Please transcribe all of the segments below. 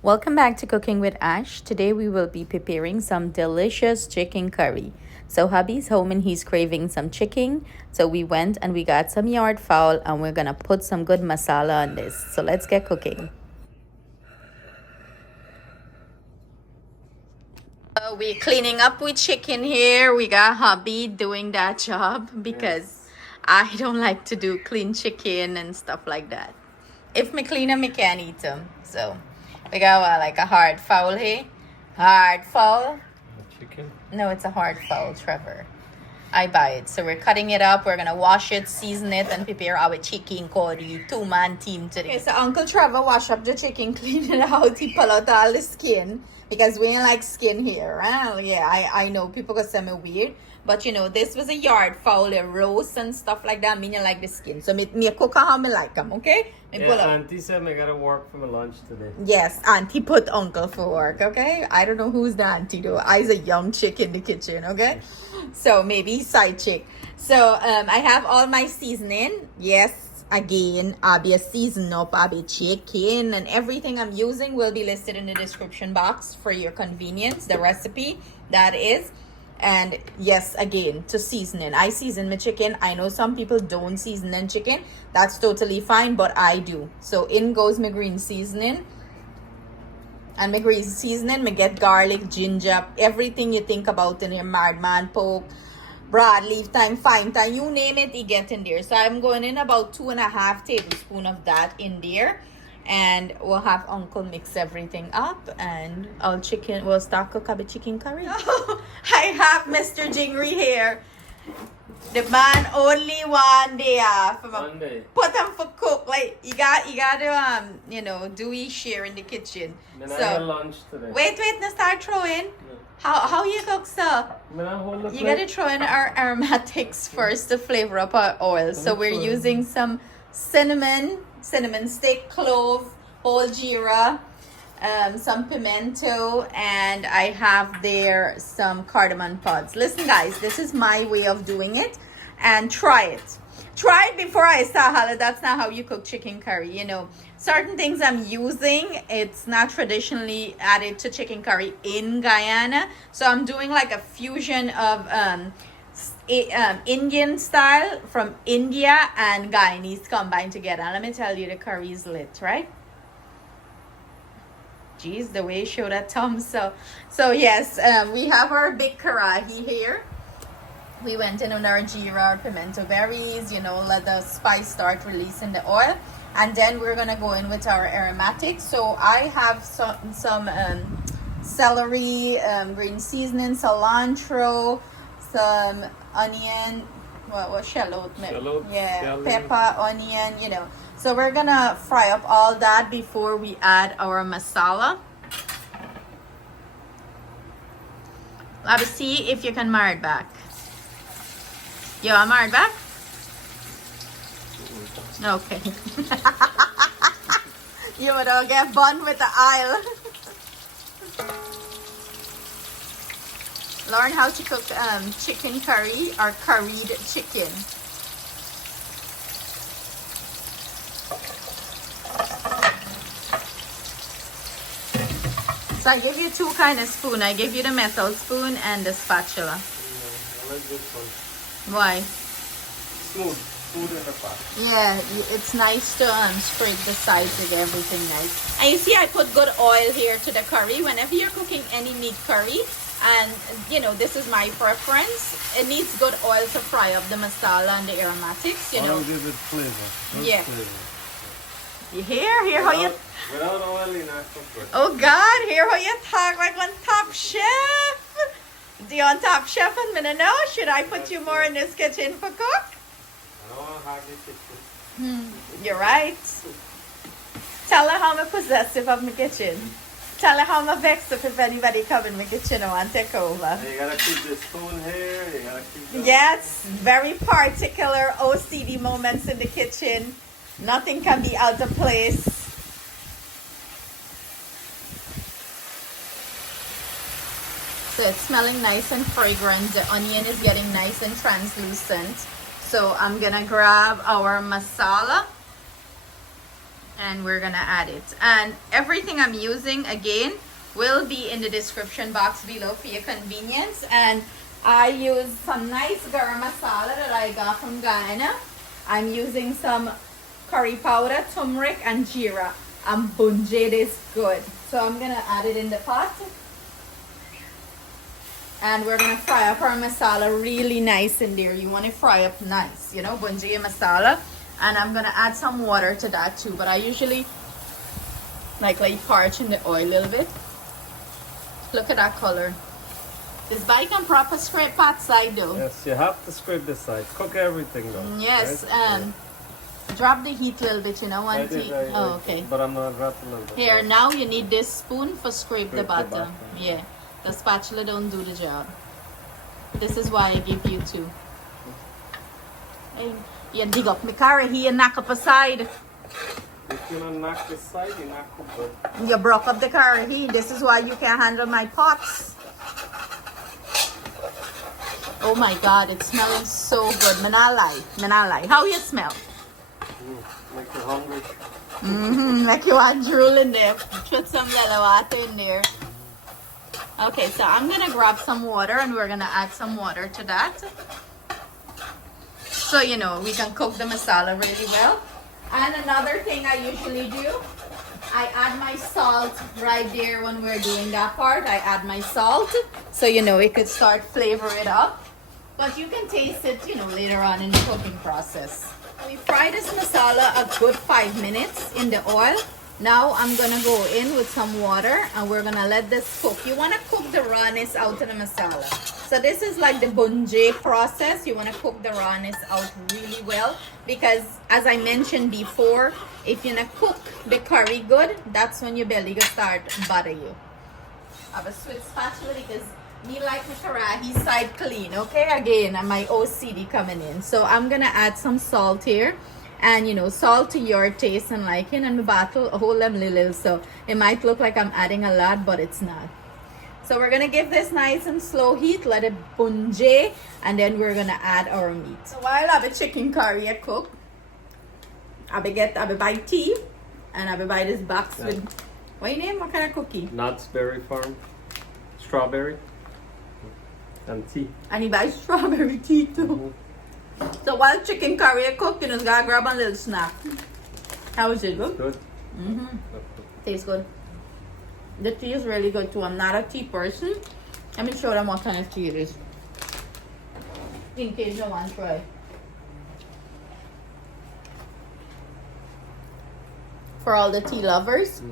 Welcome back to Cooking with Ash. Today we will be preparing some delicious chicken curry. So hubby's home and he's craving some chicken. So we went and we got some yard fowl and we're gonna put some good masala on this. So let's get cooking. We're cleaning up with chicken here. We got hubby doing that job because I don't like to do clean chicken and stuff like that. If me clean them, me can't eat them. So we got like a hard fowl here. Hard fowl. Chicken? No, it's a hard fowl, Trevor. I buy it. So we're cutting it up. We're going to wash it, season it, and prepare our chicken curry. Two-man team today. Okay, so Uncle Trevor wash up the chicken, clean it out. He pull out all the skin because we ain't like skin here. Right? Yeah, I know people gonna say me weird. But you know, this was a yard fowl, a roast and stuff like that. Me like the skin. So me cook how me like them, okay? Me pull up. Auntie said I gotta work for my lunch today. Yes, auntie put uncle for work, okay? I don't know who's the auntie though. I's a young chick in the kitchen, okay? So maybe side chick. So I have all my seasoning. Yes, again, I'll be a season up, I'll be chicken, and everything I'm using will be listed in the description box for your convenience. The recipe, that is. And yes, again, to seasoning, I season my chicken. I know some people don't season their chicken. That's totally fine, but I do. So in goes my green seasoning. And my green seasoning, me get garlic, ginger, everything you think about in your man pork, broadleaf thyme, fine thyme, you name it, you get in there. So I'm going in about 2.5 tablespoons of that in there. And we'll have uncle mix everything up and our chicken will start cook up a chicken curry. I have Mr. Jingri here. The man only one day off. Put him for cook. Like you got to do his share in the kitchen. Then I had lunch today. Wait, now start throwing. How you cook, sir? You gotta throw in our aromatics first to flavor up our oil. So we're using some cinnamon stick, clove, whole Jeera, some pimento, and I have there some cardamom pods. Listen guys, this is my way of doing it, and try it before I start holla. That's not how you cook chicken curry. You know, certain things I'm using, it's not traditionally added to chicken curry in Guyana, so I'm doing like a fusion of Indian style from India and Guyanese combined together. And let me tell you, the curry is lit, right? Jeez, the way you show that thumb. So yes, we have our big karahi here. We went in on our Jeera, our pimento berries, let the spice start releasing the oil. And then we're going to go in with our aromatics. So I have some celery, green seasoning, cilantro, some onion, shallot, scallion. pepper, onion, So we're gonna fry up all that before we add our masala. Let me see if you can mar it back. You want mar it back? Okay. You would get bun with the aisle. Learn how to cook chicken curry or curried chicken. So I give you two kind of spoon. I give you the metal spoon and the spatula. I like this one. Why? Smooth. Food in the pot. Yeah, it's nice to scrape the sides with everything nice. And you see I put good oil here to the curry. Whenever you're cooking any meat curry, and this is my preference, it needs good oil to fry up the masala and the aromatics, Oil gives it flavor. Yeah. Flavor. You hear how you... Without oil, you're not cooked. Oh God, hear how you talk like one top chef. Do you want top chef and me to know? Should I put you more in this kitchen for cook? I don't want to hardly kitchen. You're right. Tell her how I'm possessive of my kitchen. Tell her how I'm vexed if anybody come in my kitchen and want to take over. You gotta keep the spoon here. You gotta keep the... Yes, very particular OCD moments in the kitchen. Nothing can be out of place. So it's smelling nice and fragrant. The onion is getting nice and translucent. So I'm gonna grab our masala. And we're gonna add it. And everything I'm using, again, will be in the description box below for your convenience. And I use some nice garam masala that I got from Guyana. I'm using some curry powder, turmeric, and jeera. And bunjed is good. So I'm gonna add it in the pot. And we're gonna fry up our masala really nice in there. You want to fry up nice, you know, bunjed masala. And I'm gonna add some water to that too. But I usually like parch in the oil a little bit. Look at that color. This body can proper scrape pot side though. Yes, you have to scrape the side. Cook everything though. Yes, right? drop the heat a little bit, you know, auntie. Oh, okay. But I'm not dropping a little bit. Here, now you need this spoon for scrape the bottom. bottom. Yeah, the spatula don't do the job. This is why I give you two. Hey, you dig up my carrot here and knock up a side. If you don't knock this side, you knock the good. You broke up the carrot here. This is why you can't handle my pots. Oh my God, it's smelling so good. Me not lie. How you smell? Make you hungry. Like you want drool in there. Put some little water in there. Okay, so I'm gonna grab some water and we're gonna add some water to that. So you know we can cook the masala really well. And another thing I usually do, I add my salt right there when we're doing that part. I add my salt so you know it could start flavor it up. But you can taste it, you know, later on in the cooking process. We fry this masala a good 5 minutes in the oil. Now I'm gonna go in with some water and we're gonna let this cook. You wanna cook the rawness out of the masala. So this is like the bunjed process. You wanna cook the rawness out really well because as I mentioned before, if you not cook the curry good, that's when your belly gonna start bother you. I have a switch spatula because me like the karahi side clean, okay? Again, and my OCD coming in. So I'm gonna add some salt here. And you know, salt to your taste and liking, and the bottle hold them little, so it might look like I'm adding a lot, but it's not. So we're gonna give this nice and slow heat, let it bunjed, and then we're gonna add our meat. So while I have a chicken curry I cook, I be buy tea, and I be buy this box with what you name? What kind of cookie? Knott's Berry Farm, strawberry, and tea. And he buys strawberry tea too. So while chicken curry I cook, you just gotta grab a little snack. How is it? Good? Good. Tastes good. The tea is really good too. I'm not a tea person. Let me show them what kind of tea it is. In case you want to try. For all the tea lovers.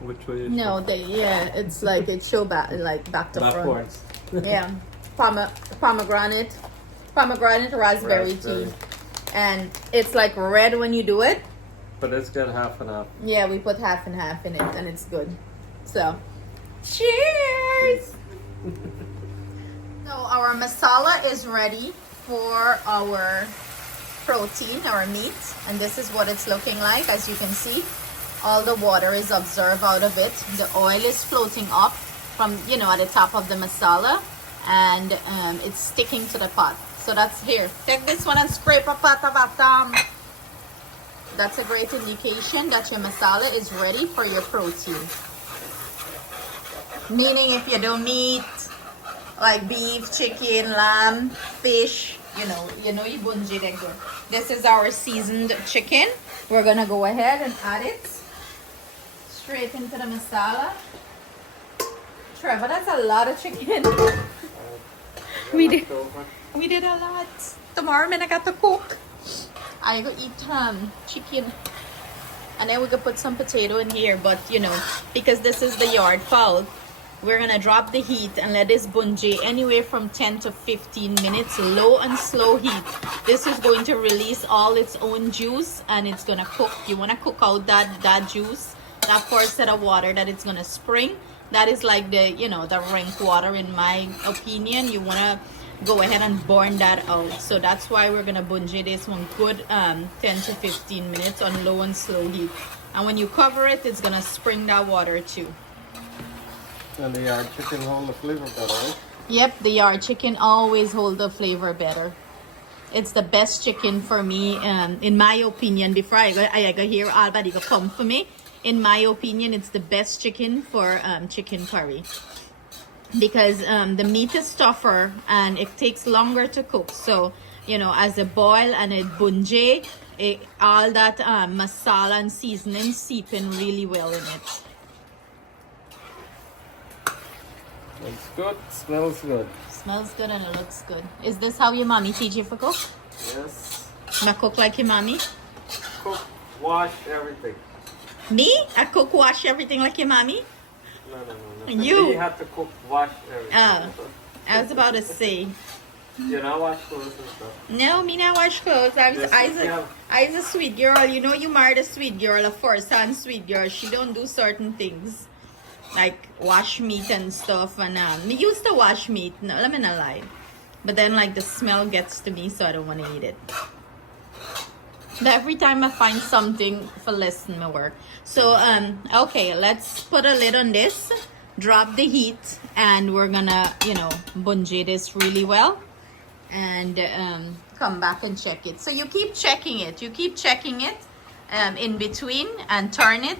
Which way is No, it's like it show back back to front. backwards? Yeah. Pomegranate raspberry tea, and it's like red when you do it, But it's got half and half. yeah, we put half and half in it and it's good. So cheers. So our masala is ready for our protein, our meat, and this is what it's looking like. As you can see, all the water is absorbed out of it. The oil is floating up from, you know, at the top of the masala, and it's sticking to the pot. So that's here. Take this one and scrape a pot of bottom. That's a great indication that your masala is ready for your protein. Meaning if you do meat, like beef, chicken, lamb, fish, you know you bunjed it good. This is our seasoned chicken. We're gonna go ahead and add it straight into the masala. Trevor, that's a lot of chicken. We did a lot. Tomorrow I got to cook. I go eat chicken. And then we could put some potato in here, but you know, because this is the yard fowl, we're gonna drop the heat and let this bunjed anywhere from 10 to 15 minutes, low and slow heat. This is going to release all its own juice and it's gonna cook. You wanna cook out that juice, that first set of water that it's gonna spring. That is like the rank water in my opinion. You wanna go ahead and burn that out. So that's why we're gonna bunjed this one good 10 to 15 minutes on low and slow heat. And when you cover it, it's gonna spring that water too. And the yard chicken hold the flavor better, right? Yep, the yard chicken always hold the flavor better. It's the best chicken for me, in my opinion. Before I go here, everybody go come for me. In my opinion, it's the best chicken for chicken curry. Because the meat is tougher and it takes longer to cook. So, you know, as a boil and a bunje, all that masala and seasoning seep in really well in it. Looks good, smells good. Smells good and it looks good. Is this how your mommy teach you to cook? Yes. Now cook like your mommy? Cook, wash everything. Me? I cook, wash everything like your mommy? No. You have to cook, wash everything. Oh, I was about to say. You not wash clothes and stuff. No, me not wash clothes. I's a sweet girl. You know, you married a sweet girl, a first-hand sweet girl. She don't do certain things like wash meat and stuff. And me used to wash meat. No, let me not lie. But then like the smell gets to me, so I don't want to eat it. But every time I find something for less than my work. So okay, let's put a lid on this. Drop the heat, and we're gonna, you know, bunje this really well. And come back and check it. So you keep checking it. You keep checking it in between and turn it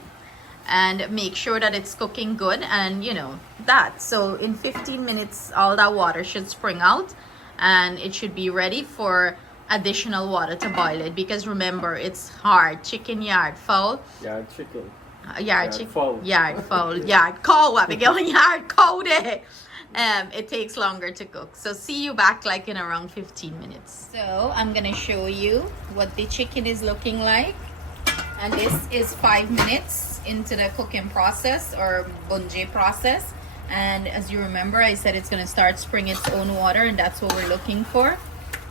and make sure that it's cooking good, and you know that. So in 15 minutes, all that water should spring out and it should be ready for additional water to boil it. Because remember, it's hard. Chicken yard fowl. Yard chicken. Yard chicken. Fowl. Yard fowl. Yard cow. Yard cow there. It takes longer to cook. So see you back like in around 15 minutes. So I'm gonna show you what the chicken is looking like. And this is 5 minutes into the cooking process or bunje process. And as you remember, I said it's gonna start spring its own water, and that's what we're looking for.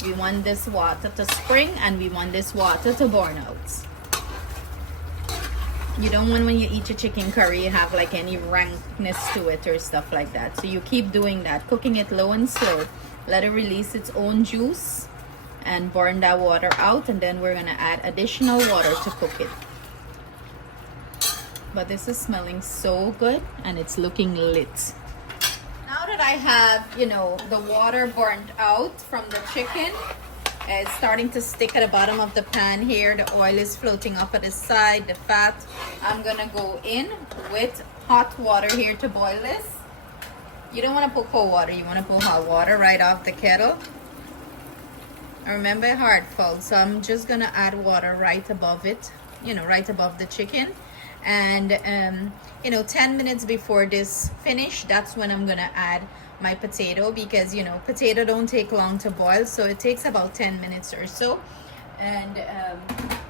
We want this water to spring and we want this water to burn out. You don't want, when you eat your chicken curry, you have like any rankness to it or stuff like that. So you keep doing that, cooking it low and slow. Let it release its own juice and burn that water out, and then we're gonna add additional water to cook it. But this is smelling so good and it's looking lit. Now that I have, you know, the water burnt out from the chicken, it's starting to stick at the bottom of the pan here. The oil is floating up at the side, the fat. I'm gonna go in with hot water here to boil this. You don't want to put cold water, you want to put hot water right off the kettle. Remember, hard fold. So I'm just gonna add water right above it, you know, right above the chicken. And you know, 10 minutes before this finish, that's when I'm gonna add my potato, because you know, potato don't take long to boil, so it takes about 10 minutes or so. And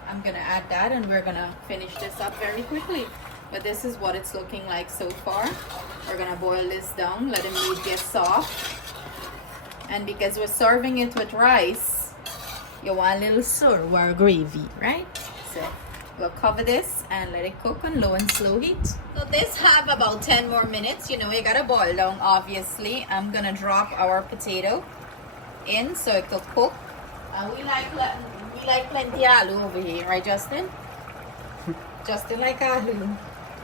I'm gonna add that, and we're gonna finish this up very quickly. But this is what it's looking like so far. We're gonna boil this down, let the meat get soft. And because we're serving it with rice, you want a little sour gravy, right? So we'll cover this and let it cook on low and slow heat. So this have about 10 more minutes. You know, you gotta boil down, obviously. I'm gonna drop our potato in so it will cook. And we like plenty aloo over here, right, Justin? Justin like aloo.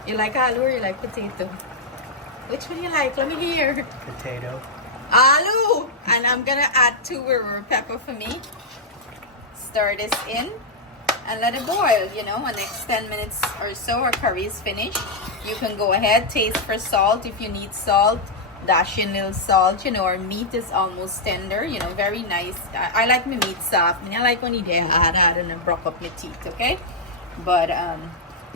You like aloo or you like potato? Which one you like? Let me hear. Potato. Aloo! And I'm gonna add 2 Wiri pepper for me. Stir this in and let it boil. You know, when next 10 minutes or so our curry is finished, you can go ahead, taste for salt. If you need salt, dash in a little salt. You know, our meat is almost tender, you know, very nice. I like my meat soft. I like when it's hard and it broke up my teeth, okay? But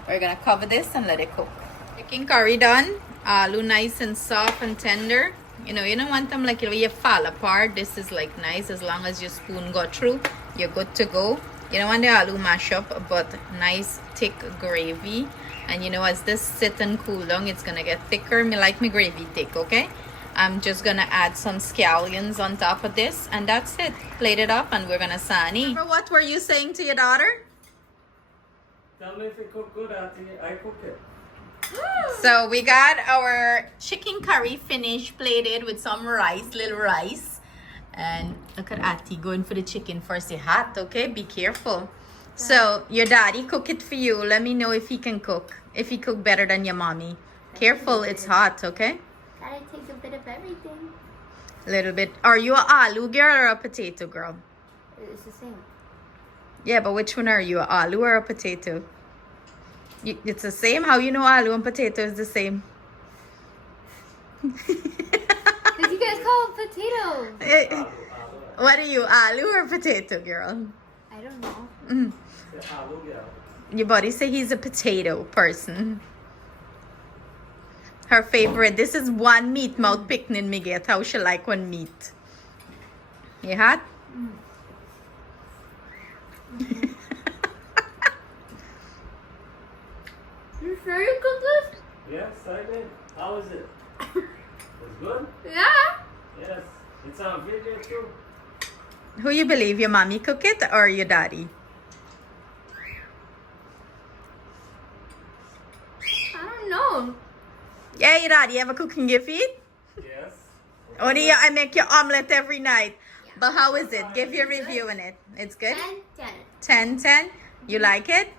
we're gonna cover this and let it cook. Chicken curry done. Aloo nice and soft and tender. You know, you don't want them like, you fall apart. This is like nice. As long as your spoon got through, you're good to go. You don't want the aloo mash up, but nice thick gravy. And you know, as this sit and cool down, it's gonna get thicker. Me like my gravy thick, okay? I'm just gonna add some scallions on top of this, and that's it. Plate it up and we're gonna sani. What were you saying to your daughter? Tell me if it cook good, Auntie. I cook it. So we got our chicken curry finished, plated with some rice, little rice. And look at Auntie going for the chicken first. It's hot, okay? Be careful. So your daddy cook it for you. Let me know if he can cook. If he cook better than your mommy. Careful, it's hot, okay? Gotta take a bit of everything. A little bit. Are you an aloo girl or a potato girl? It's the same. Yeah, but which one are you, a aloo or a potato? It's the same? How you know aloo and potato is the same? Because you guys call it potatoes. What are you, aloo or potato, girl? I don't know. Mm. Your body say he's a potato person. Her favorite. This is one meat mouth picnic me get. How she like one meat. You hot? You sure you cooked this? Yes, I did. How is it? It's good? Yeah. Yes. It's on video too. Who you believe, your mommy cook it or your daddy? I don't know. Yeah, your daddy ever cooking your feed? Yes. Only I make your omelet every night. But how is it? Give your review on it. It's good? 10. 10. You like it?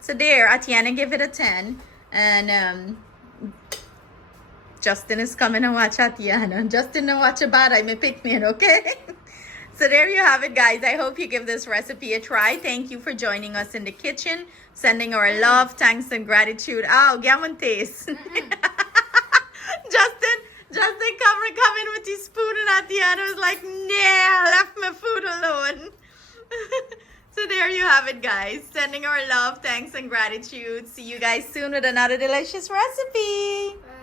So there, Atiana give it a 10. And Justin is coming to watch Atiana. Justin to watch a bad I may pick me, okay? So there you have it, guys. I hope you give this recipe a try. Thank you for joining us in the kitchen. Sending our love, thanks, and gratitude. Oh, get one taste. Justin come in with his spoon and Atiana was like, nah, left my food alone. So there you have it, guys. Sending our love, thanks, and gratitude. See you guys soon with another delicious recipe. Bye.